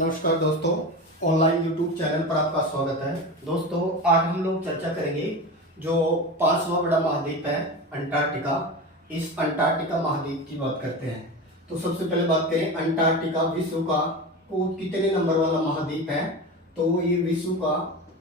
नमस्कार दोस्तों, online YouTube channel पर आपका स्वागत है। दोस्तों, आज हम लोग चर्चा करेंगे जो पांचवा बड़ा महाद्वीप है अंटार्कटिका। इस अंटार्कटिका महाद्वीप की बात करते हैं। तो सबसे पहले बात करें अंटार्कटिका विश्व का वो कितने नंबर वाला महाद्वीप है। तो ये विश्व का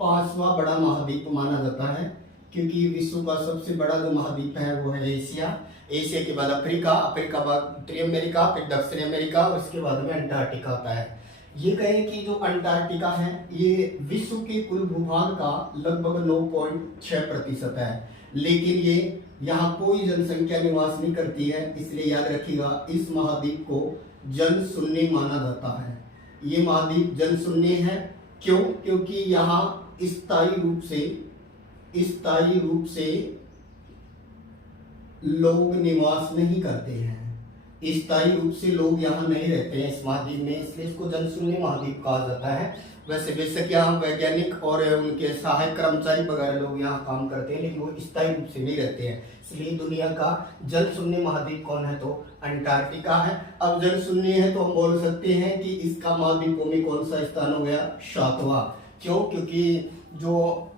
पांचवा बड़ा महाद्वीप माना जाता है, क्योंकि विश्व का सबसे बड़ा जो महाद्वीप है वो है एशिया। एशिया के बाद अफ्रीका, अफ्रीका बाद उत्तरी अमेरिका, फिर दक्षिणी अमेरिका और इसके बाद में अंटार्कटिका आता है। ये कहें कि जो अंटार्कटिका है ये विश्व के कुल भूभाग का लगभग 9.6% है, लेकिन ये यहाँ कोई जनसंख्या निवास नहीं करती है, इसलिए याद रखिएगा इस महाद्वीप को जनशून्य माना जाता है। ये महाद्वीप जनशून्य है क्यों? क्योंकि यहाँ स्थायी रूप से लोग निवास नहीं करते हैं। स्थायी रूप से लोग यहाँ नहीं रहते हैं इस महाद्वीप में, इसलिए इसको जनशून्य महाद्वीप कहा जाता है। वैसे बेशक यहाँ वैज्ञानिक और उनके सहायक कर्मचारी वगैरह लोग यहाँ काम करते हैं, लेकिन वो स्थायी रूप से नहीं रहते हैं, इसलिए दुनिया का जनशून्य महाद्वीप कौन है? तो अंटार्कटिका है। अब जनशून्य है तो हम बोल सकते हैं कि इसका महाद्वीपों में कौन सा स्थान हो गया? 7वां। क्यों? क्योंकि जो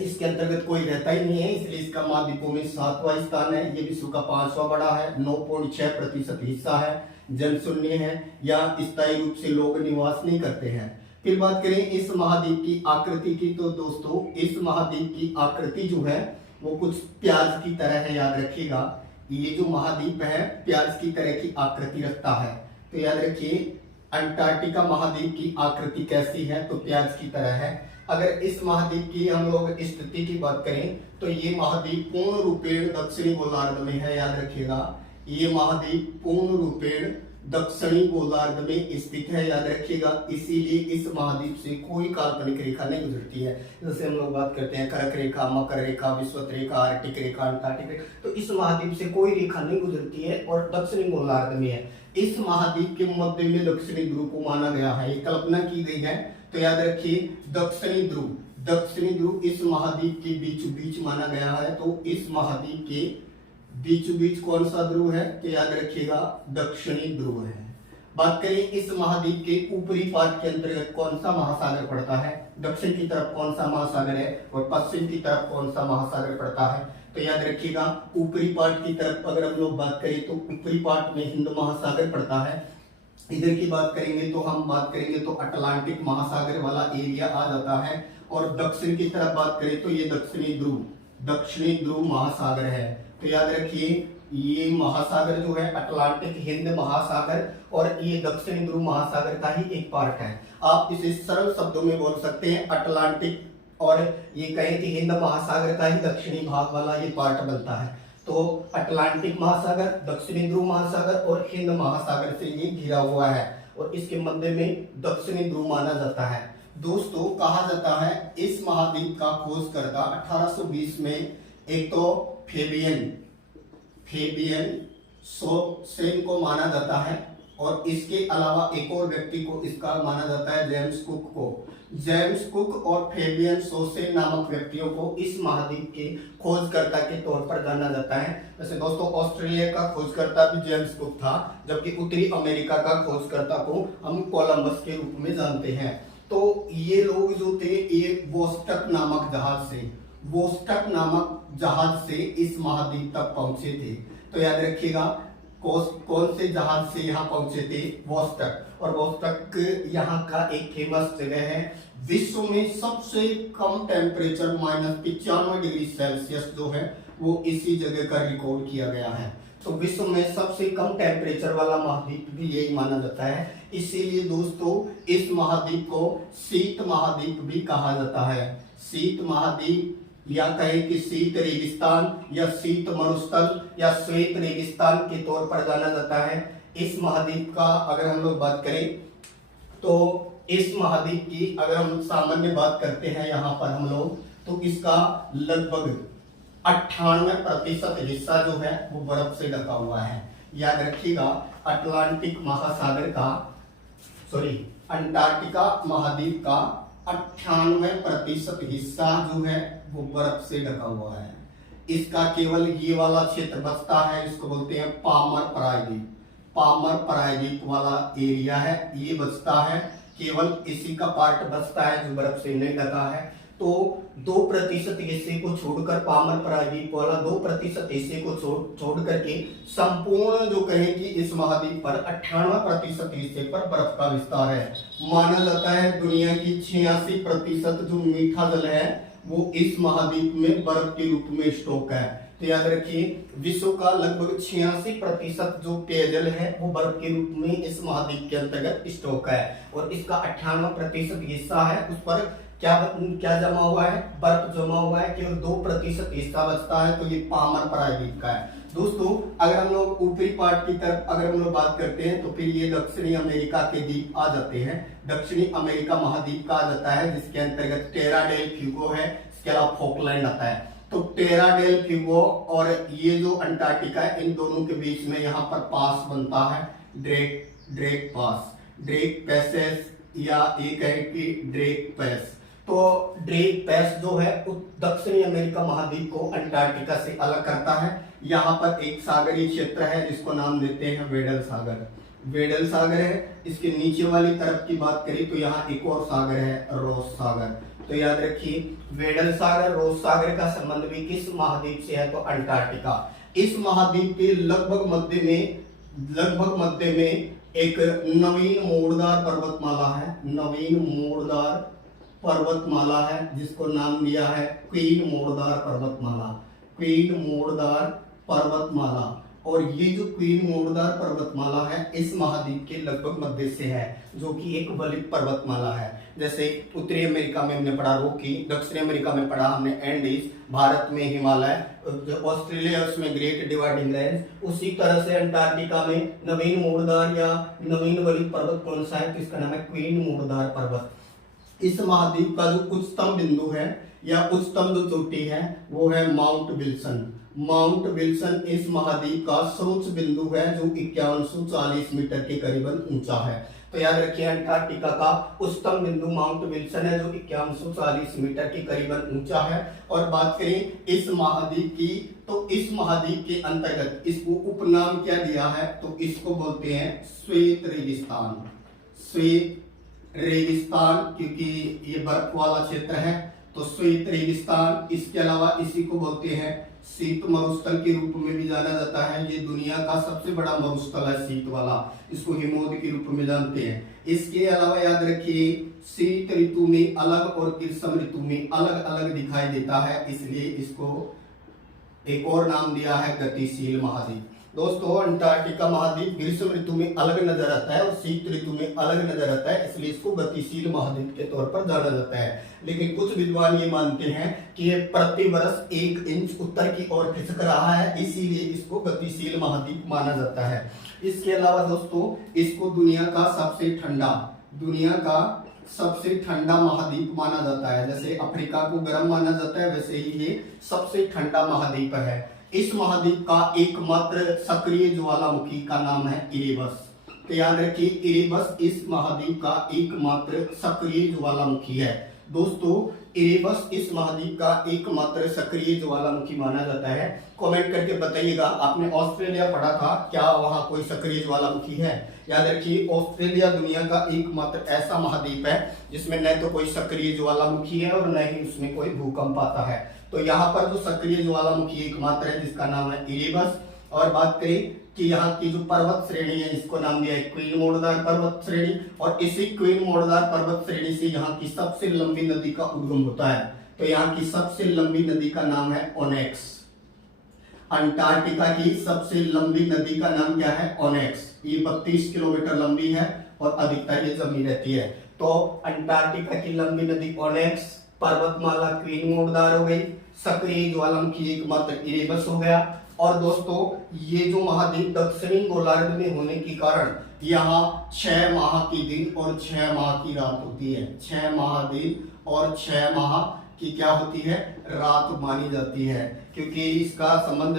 इसके अंतर्गत कोई रहता ही नहीं है, इसलिए इसका महाद्वीपों में 7वां स्थान है। ये विश्व का 5वां बड़ा है, 9.6% हिस्सा है, जनशून्य है या स्थायी रूप से लोग निवास नहीं करते हैं। फिर बात करें इस महाद्वीप की आकृति की, तो दोस्तों इस महाद्वीप की आकृति जो है वो कुछ प्याज की तरह है। याद रखिएगा ये जो महाद्वीप है प्याज की तरह की आकृति रखता है। तो याद रखिए अंटार्कटिका महाद्वीप की आकृति कैसी है? तो प्याज की तरह है। अगर इस महाद्वीप की हम लोग स्थिति की बात करें तो ये महाद्वीप पूर्ण रूपेण दक्षिणी गोलार्ध में है। याद रखिएगा ये महाद्वीप पूर्ण रूपेण दक्षिणी गोलार्ध में स्थित है। याद रखिएगा इसीलिए इस महाद्वीप से कोई काल्पनिक रेखा नहीं गुजरती है। जैसे हम लोग बात करते हैं कर्क रेखा, मकर रेखा, विषुवत रेखा, आर्कटिक रेखा, अंटार्कटिक रेखा, तो इस महाद्वीप से कोई रेखा नहीं गुजरती है और दक्षिणी गोलार्ध में है। इस महाद्वीप के मध्य में दक्षिणी ध्रुव को माना गया है, ये कल्पना की गई है। तो याद रखिए दक्षिणी ध्रुव इस महाद्वीप के बीचों बीच माना गया है। तो इस महाद्वीप के बीचों बीच कौन सा ध्रुव है? तो याद रखिएगा दक्षिणी ध्रुव है। बात करें इस महाद्वीप के ऊपरी पार्ट के अंतर्गत कौन सा महासागर पड़ता है? दक्षिण की तरफ कौन सा महासागर है और पश्चिम की तरफ कौन सा महासागर पड़ता है? तो याद रखिएगा ऊपरी पार्ट की तरफ अगर हम लोग बात करें तो ऊपरी पार्ट में हिंद महासागर पड़ता है। इधर की बात करेंगे तो हम बात करेंगे तो अटलांटिक महासागर वाला एरिया आ जाता है, और दक्षिण की तरफ बात करें तो ये दक्षिणी ध्रुव महासागर है। तो याद रखिए ये महासागर जो है अटलांटिक हिंद महासागर और ये दक्षिणी ध्रुव महासागर का ही एक पार्ट है। आप इसे सरल शब्दों में बोल सकते हैं अटलांटिक, और ये कहें कि हिंद महासागर का ही दक्षिणी भाग वाला ये पार्ट बनता है। तो अटलांटिक महासागर, दक्षिणी ध्रुव महासागर और हिंद महासागर से ये घिरा हुआ है और इसके मध्य में दक्षिणी ध्रुव माना जाता है। दोस्तों कहा जाता है इस महाद्वीप का खोजकर्ता 1820 में एक तो फेबियन सोसेन को माना जाता है, और इसके अलावा एक और व्यक्ति को इसका माना जाता है जेम्स कुक को। जेम्स कुक और फेबियन सोसेन नामक व्यक्तियों को इस महाद्वीप के खोजकर्ता के तौर पर जाना जाता है। वैसे दोस्तों ऑस्ट्रेलिया का खोजकर्ता भी जेम्स कुक था, जबकि उत्तरी अमेरिका का खोजकर्ता को हम कोलंबस के रूप में जानते हैं। तो ये लोग जो थे ये वोस्टक नामक जहाज से इस महाद्वीप तक पहुंचे थे। तो याद रखिएगा कौन से जहाज से यहाँ पहुंचे थे? वोस्टक। और वोस्टक यहाँ का एक फेमस जगह है। विश्व में सबसे कम टेम्परेचर -95°C जो है वो इसी जगह का रिकॉर्ड किया गया है। तो विश्व में सबसे कम टेम्परेचर वाला महाद्वीप भी यही माना जाता है। इसीलिए दोस्तों इस महाद्वीप को शीत महाद्वीप भी कहा जाता है। शीत महाद्वीप या कहें कि शीत रेगिस्तान या शीत मरुस्थल या श्वेत रेगिस्तान के तौर पर जाना जाता है। इस महाद्वीप का अगर हम लोग बात करें तो इस महाद्वीप की अगर हम सामान्य बात करते हैं यहाँ पर हम लोग, तो इसका लगभग 98% हिस्सा जो है वो बर्फ से ढका हुआ है। याद रखिएगा अंटार्कटिका महाद्वीप का 98% हिस्सा जो है वो बर्फ से ढका हुआ है। इसका केवल ये वाला क्षेत्र बचता है, इसको बोलते हैं पामर प्रायद्वीप वाला एरिया है, ये बचता है। केवल इसी का पार्ट बचता है जो बर्फ से नहीं ढका है। तो 2% हिस्से को छोड़कर पामर प्रायद्वीप वाला 2% हिस्से को छोड़ करके संपूर्ण जो कहें कि इस महाद्वीप पर 98% हिस्से पर बर्फ का विस्तार है। माना जाता है दुनिया की 86% जो मीठा जल है वो इस महाद्वीप में बर्फ के रूप में स्टॉक है। तो याद रखिए विश्व का लगभग 86% जो पेयजल है वो बर्फ के रूप में इस महाद्वीप के अंतर्गत स्टॉक है, और इसका 98% हिस्सा है उस पर क्या जमा हुआ है, बर्फ जमा हुआ है। केवल 2% हिस्सा बचता है, तो ये पामर प्रायद्वीप का है। दोस्तों अगर हम लोग ऊपरी पार्ट की तरफ अगर हम लोग बात करते हैं तो फिर ये दक्षिणी अमेरिका के द्वीप आ जाते हैं। दक्षिणी अमेरिका महाद्वीप का आ जाता है जिसके अंतर्गत टेरा डेल फ्यूगो है, इसके अलावा फॉकलैंड आता है। तो टेरा डेल फ्यूगो और ये जो अंटार्कटिका है इन दोनों के बीच में यहाँ पर पास बनता है, ड्रेक पास, ड्रेक पैसेज, या ये कहे कि ड्रेक पैस। तो ड्रेक पैस जो है दक्षिणी अमेरिका महाद्वीप को अंटार्कटिका से अलग करता है। यहाँ पर एक सागरीय क्षेत्र है जिसको नाम देते हैं वेडल सागर, वेडल सागर है। इसके नीचे वाली तरफ की बात करें तो यहाँ एक और सागर है, रोस सागर। तो याद रखिए वेडल सागर, रोस सागर का संबंध भी किस महाद्वीप से है, तो अंटार्कटिका। इस महाद्वीप के लगभग मध्य में एक नवीन मोड़दार पर्वतमाला है, नवीन मोड़दार पर्वतमाला है जिसको नाम दिया है क्वीन मोड़दार पर्वतमाला, क्वीन मोड़दार पर्वतमाला। और ये जो क्वीन मोड़दार पर्वतमाला है इस महाद्वीप के लगभग मध्य से है, जो कि एक वलित पर्वतमाला है। जैसे उत्तरी अमेरिका में हमने पढ़ा रॉकी, दक्षिणी अमेरिका में पढ़ा हमने एंडीज, भारत में हिमालय, ऑस्ट्रेलिया उसमें ग्रेट डिवाइडिंग रेंज, उसी तरह से अंटार्कटिका में नवीन मोड़दार या नवीन वलित पर्वत कौन सा है, तो इसका नाम है क्वीन मोड़दार पर्वत। इस महाद्वीप का जो उच्चतम बिंदु है या उच्चतम जो चोटी है वो है माउंट विल्सन। माउंट विल्सन इस महाद्वीप का सर्वोच्च बिंदु है जो 5140 मीटर के करीबन ऊंचा है। तो याद रखिए अंटार्कटिका का उच्चतम बिंदु माउंट विल्सन है जो 5140 मीटर के करीबन ऊंचा है। और बात करें इस महाद्वीप की, तो इस महाद्वीप के अंतर्गत इसको उपनाम क्या दिया है, तो इसको बोलते हैं श्वेत रेगिस्तान, श्वेत रेगिस्तान, क्योंकि ये बर्फ वाला क्षेत्र है तो श्वेत रेगिस्तान। इसके अलावा इसी को बोलते हैं शीत मरुस्थल के रूप में भी जाना जाता है। ये दुनिया का सबसे बड़ा मरुस्थल है शीत वाला, इसको हिमोद के रूप में जानते हैं। इसके अलावा याद रखिए शीत ऋतु में अलग और ग्रीष्म ऋतु में अलग अलग दिखाई देता है, इसलिए इसको एक और नाम दिया है गतिशील महाद्वीप। दोस्तों अंटार्कटिका महाद्वीप ग्रीष्म ऋतु में अलग नजर आता है और शीत ऋतु में अलग नजर आता है, इसलिए इसको गतिशील महाद्वीप के तौर पर जाना जाता है। लेकिन कुछ विद्वान ये मानते हैं कि ये प्रति वर्ष 1 इंच उत्तर की ओर खिसक रहा है, इसीलिए इसको गतिशील महाद्वीप माना जाता है। इसके अलावा दोस्तों इसको दुनिया का सबसे ठंडा महाद्वीप माना जाता है। जैसे अफ्रीका को गर्म माना जाता है वैसे ही ये सबसे ठंडा महाद्वीप है। इस महाद्वीप का एकमात्र सक्रिय ज्वालामुखी का नाम है इरेबस। तो याद रखिए इरेबस इस महाद्वीप का एकमात्र सक्रिय ज्वालामुखी है। दोस्तों इरेबस इस महाद्वीप का एकमात्र सक्रिय ज्वालामुखी माना जाता है। कमेंट करके बताइएगा आपने ऑस्ट्रेलिया पढ़ा था, क्या वहां कोई सक्रिय ज्वालामुखी है? याद रखिए ऑस्ट्रेलिया दुनिया का एकमात्र ऐसा महाद्वीप है जिसमें न तो कोई सक्रिय ज्वालामुखी है और न ही उसमें कोई भूकंप आता है। तो यहाँ पर जो सक्रिय ज्वालामुखी एकमात्र है जिसका नाम है इरेबस। और बात करें कि यहाँ की जो पर्वत श्रेणी है इसको नाम दिया है क्वीन मोड़दार पर्वत श्रेणी, और इसी क्वीन मोड़दार पर्वत श्रेणी से यहाँ की सबसे लंबी नदी का उद्गम होता है। तो यहाँ की सबसे लंबी नदी का नाम है ओनेक्स। अंटार्कटिका की सबसे लंबी नदी का नाम क्या है? ओनेक्स। ये 32 किलोमीटर लंबी है और अधिकतर ये जमी रहती है। तो अंटार्कटिका की लंबी नदी ओनेक्स, पर्वतमाला क्वीन मोड़दार हो गई, सक्रिय ज्वालामुखी एकमात्र इरेबस हो गया। और दोस्तों ये जो महाद्वीप दक्षिणी गोलार्ध में होने के कारण यहाँ 6 माह की दिन और 6 माह की रात होती है। 6 माह दिन और 6 माह की क्या होती है? रात मानी जाती है, क्योंकि इसका संबंध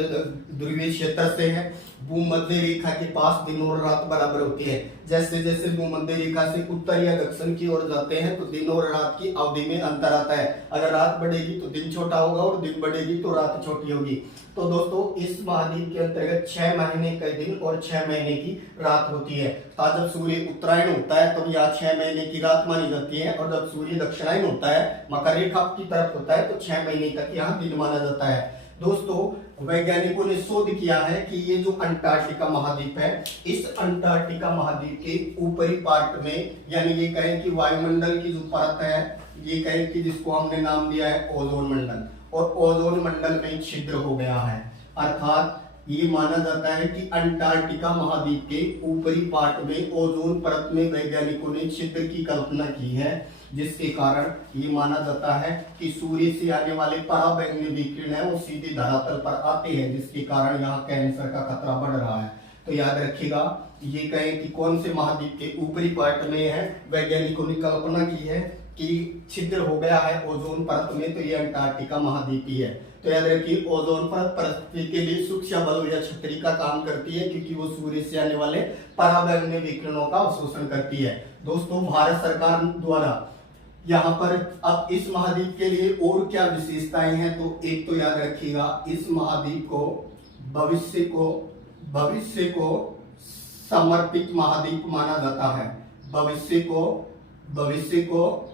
ध्रुवीय क्षेत्र से है। भूमध्य रेखा के पास दिन और रात बराबर होती है। जैसे जैसे भूमध्य रेखा से उत्तर या दक्षिण की ओर जाते हैं तो दिन और रात की अवधि में अंतर आता है। अगर रात बढ़ेगी तो दिन छोटा होगा और दिन बढ़ेगी तो रात छोटी होगी। तो दोस्तों इस महाद्वीप के अंतर्गत 6 महीने के दिन और 6 महीने की रात होती है। जब सूर्य उत्तरायण होता है तब यहाँ 6 महीने की रात मानी जाती है, और जब सूर्य दक्षिणायन होता है, मकर रेखा की तरफ होता है, तो 6 महीने तक यहाँ दिन माना जाता है। दोस्तों वैज्ञानिकों ने शोध किया है कि ये जो अंटार्कटिका महाद्वीप है, इस अंटार्कटिका महाद्वीप के ऊपरी पार्ट में, यानी ये कहें कि वायुमंडल की जो परत है, ये कहें कि जिसको हमने नाम दिया है ओजोन मंडल, और ओजोन मंडल में छिद्र हो गया है। अर्थात ये माना जाता है कि अंटार्कटिका महाद्वीप के ऊपरी पार्ट में ओजोन परत में वैज्ञानिकों ने छिद्र की कल्पना की है, जिसके कारण ये माना जाता है कि सूर्य से आने वाले पराबैंगनी विकिरण है वो सीधे धरातल पर आते हैं, जिसके कारण यहाँ कैंसर का खतरा बढ़ रहा है। तो याद रखिएगा, ये कहें कि कौन से महाद्वीप के ऊपरी पार्ट में है, वैज्ञानिकों ने कल्पना की है कि छिद्र हो गया है ओजोन परत में, तो ये अंटार्कटिका महाद्वीप ही है। तो याद रखिए, ओजोन परत पृथ्वी के लिए सुरक्षा बल या छतरी का काम करती है, क्योंकि वो सूर्य से आने वाले पराबैंगनी विकिरणों का अवशोषण करती है। दोस्तों भारत सरकार द्वारा यहाँ पर अब इस महाद्वीप के लिए और क्या विशेषताएं हैं, तो एक तो याद रखिएगा, इस महाद्वीप को भविष्य को समर्पित महाद्वीप माना जाता है। भविष्य को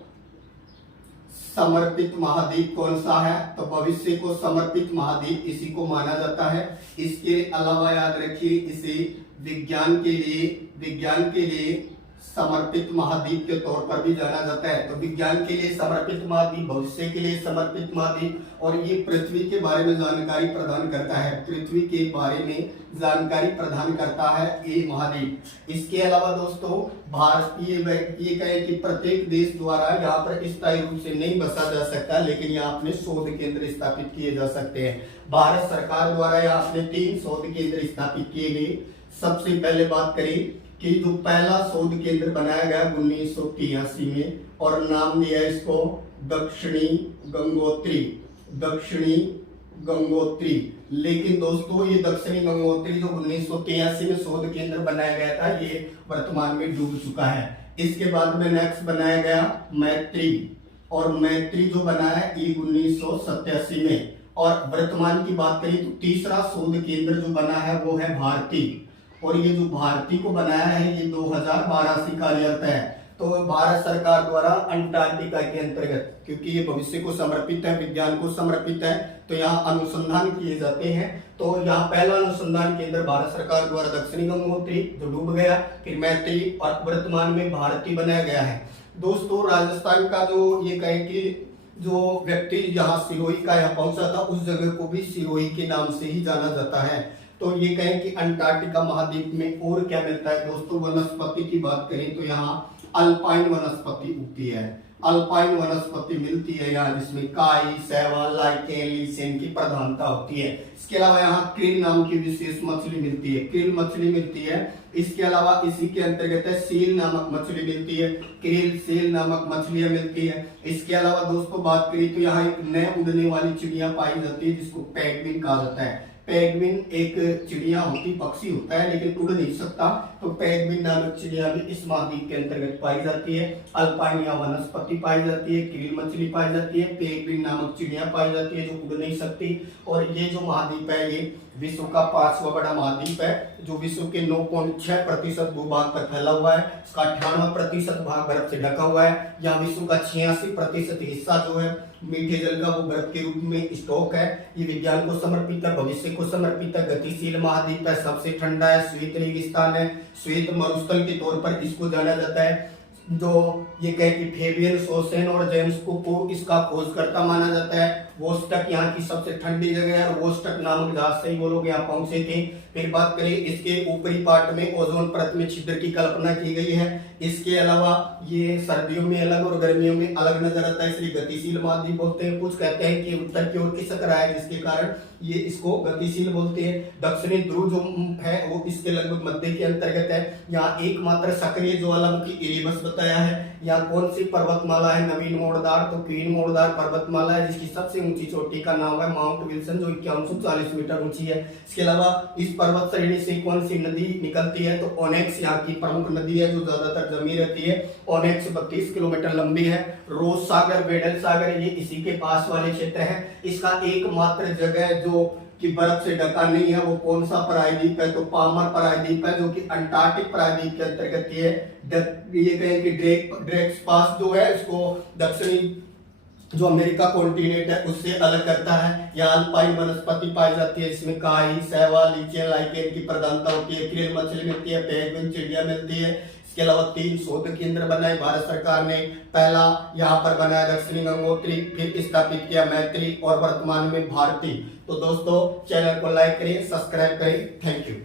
समर्पित महाद्वीप कौन सा है, तो भविष्य को समर्पित महाद्वीप इसी को माना जाता है। इसके अलावा याद रखिए, इसे विज्ञान के लिए समर्पित महाद्वीप के तौर पर भी जाना जाता है। तो विज्ञान के लिए समर्पित महाद्वीप, भविष्य के लिए समर्पित महाद्वीप, और ये पृथ्वी के बारे में जानकारी प्रदान करता है। पृथ्वी के बारे में जानकारी प्रदान करता है ये महाद्वीप। इसके अलावा दोस्तों भारतीय ये कहे कि प्रत्येक देश द्वारा यहाँ पर स्थायी रूप से नहीं बसा जा सकता, लेकिन यहाँ अपने शोध केंद्र स्थापित किए जा सकते हैं। भारत सरकार द्वारा यहाँ अपने 3 शोध केंद्र स्थापित किए गए। सबसे पहले बात करें कि जो पहला शोध केंद्र बनाया गया 1983 में, और नाम दिया इसको दक्षिणी गंगोत्री। लेकिन दोस्तों ये दक्षिणी गंगोत्री जो 1983 में शोध केंद्र बनाया गया था, ये वर्तमान में डूब चुका है। इसके बाद में नेक्स्ट बनाया गया मैत्री, और मैत्री जो बना है ये 1987 में। और वर्तमान की बात करें तो तीसरा शोध केंद्र जो बना है वो है भारती, और ये जो भारती को बनाया है ये 2012 से कार्यरत है। तो भारत सरकार द्वारा अंटार्कटिका के अंतर्गत, क्योंकि ये भविष्य को समर्पित है, विज्ञान को समर्पित है, तो यहाँ अनुसंधान किए जाते हैं। तो यहाँ पहला अनुसंधान केंद्र भारत सरकार द्वारा दक्षिणी गंगोत्री जो डूब गया, फिर मैत्री, और वर्तमान में भारती बनाया गया है। दोस्तों राजस्थान का जो ये कहें कि जो व्यक्ति यहाँ सिरोही का यहाँ पहुंचा था, उस जगह को भी सिरोही के नाम से ही जाना जाता है। तो ये कहें कि अंटार्कटिका महाद्वीप में और क्या मिलता है दोस्तों, वनस्पति की बात करें तो यहाँ अल्पाइन वनस्पति उगती है। अल्पाइन वनस्पति मिलती है यहाँ, जिसमें काई, शैवाल, लाइकेन, लीसेन की प्रधानता होती है। इसके अलावा यहाँ क्रिल नाम की विशेष मछली मिलती है, क्रिल मछली मिलती है। इसके अलावा इसी के अंतर्गत है सील नामक मछली मिलती है, क्रिल सील नामक मछलियां मिलती है। इसके अलावा दोस्तों बात करें तो यहाँ एक नए उड़ने वाली चिड़िया पाई जाती है, जिसको पेंगुइन कहा जाता है। पेंगुइन एक चिड़िया होती, पक्षी होता है, लेकिन उड़ नहीं सकता, तो पेंगुइन नामक चिड़िया भी इस महाद्वीप के अंतर्गत पाई जाती है। अल्पाइन या वनस्पति पाई जाती है, क्रिल मछली पाई जाती है, पेंगुइन नामक चिड़िया पाई जाती है जो उड़ नहीं सकती। और ये जो महाद्वीप है ये विश्व का 5वां बड़ा महाद्वीप है, जो विश्व के 9.6% भूभाग पर फैला हुआ है। इसका 98% भाग बर्फ से ढका हुआ है। यहाँ विश्व का 86% हिस्सा जो है मीठे जल का वो बर्फ के रूप में स्टॉक है। ये विज्ञान को समर्पित है, भविष्य को समर्पित है, गतिशील महाद्वीप है, सबसे ठंडा है, श्वेत रेगिस्तान है, श्वेत मरुस्थल के तौर पर इसको जाना जाता है। जो ये कहे कि फेबियन सोसेन और जेम्स कुक को इसका खोजकर्ता माना जाता है। वोस्टक यहाँ की सबसे ठंडी जगह है, और वोस्टक नामक जहाज से ही वो लोग यहाँ पहुंचे थे। फिर बात करें इसके ऊपरी पार्ट में ओजोन परत में छिद्र की कल्पना की गई है। इसके अलावा ये सर्दियों में अलग और गर्मियों में अलग नजर आता है, इसलिए गतिशील महाद्वीप बोलते हैं। कुछ कहते हैं कि उत्तर की ओर खिसक रहा है, जिसके कारण ये इसको गतिशील बोलते हैं। दक्षिणी ध्रुव जो है वो इसके लगभग मध्य के अंतर्गत है। यहाँ एकमात्र सक्रिय ज्वालामुखी इरेबस बताया है। यहाँ कौन सी पर्वतमाला है नवीन मोड़दार, तो क्वीन मोड़दार पर्वतमाला है, जिसकी सबसे ऊंची चोटी का नाम है माउंट विल्सन, जो 5140 मीटर ऊंची है। इसके अलावा इस पर्वत श्रेणी से कौन सी नदी निकलती है, तो ओनेक्स यहाँ की प्रमुख नदी है जो ज्यादातर जमी रहती है। ओनेक्स 32 किलोमीटर लंबी है। रोज सागर, वेडल सागर, ये इसी के पास वाले क्षेत्र है। इसका एकमात्र जगह जो कि बर्फ से ढका नहीं है वो कौन सा प्रायद्वीप है, तो पामर प्रायद्वीप है, जो कि अंटार्कटिक प्रायद्वीप के अंतर्गत ये कहें कि ड्रेक्स पास जो है इसको दक्षिणी जो अमेरिका कॉन्टिनेंट है उससे अलग करता है। यहाँ अल्पाइन वनस्पति पाई जाती है, इसमें काई, सहवाल, लीचियन, लाइकेन की प्रधानता होती है। क्रेल मछली मिलती है, पेंगुइन चिड़िया मिलती है। इसके अलावा 3 शोध केंद्र बनाए भारत सरकार ने। पहला यहाँ पर बनाया दक्षिणी गंगोत्री, फिर स्थापित किया मैत्री और वर्तमान में भारती। तो दोस्तों चैनल को लाइक करें, सब्सक्राइब करें। Thank you.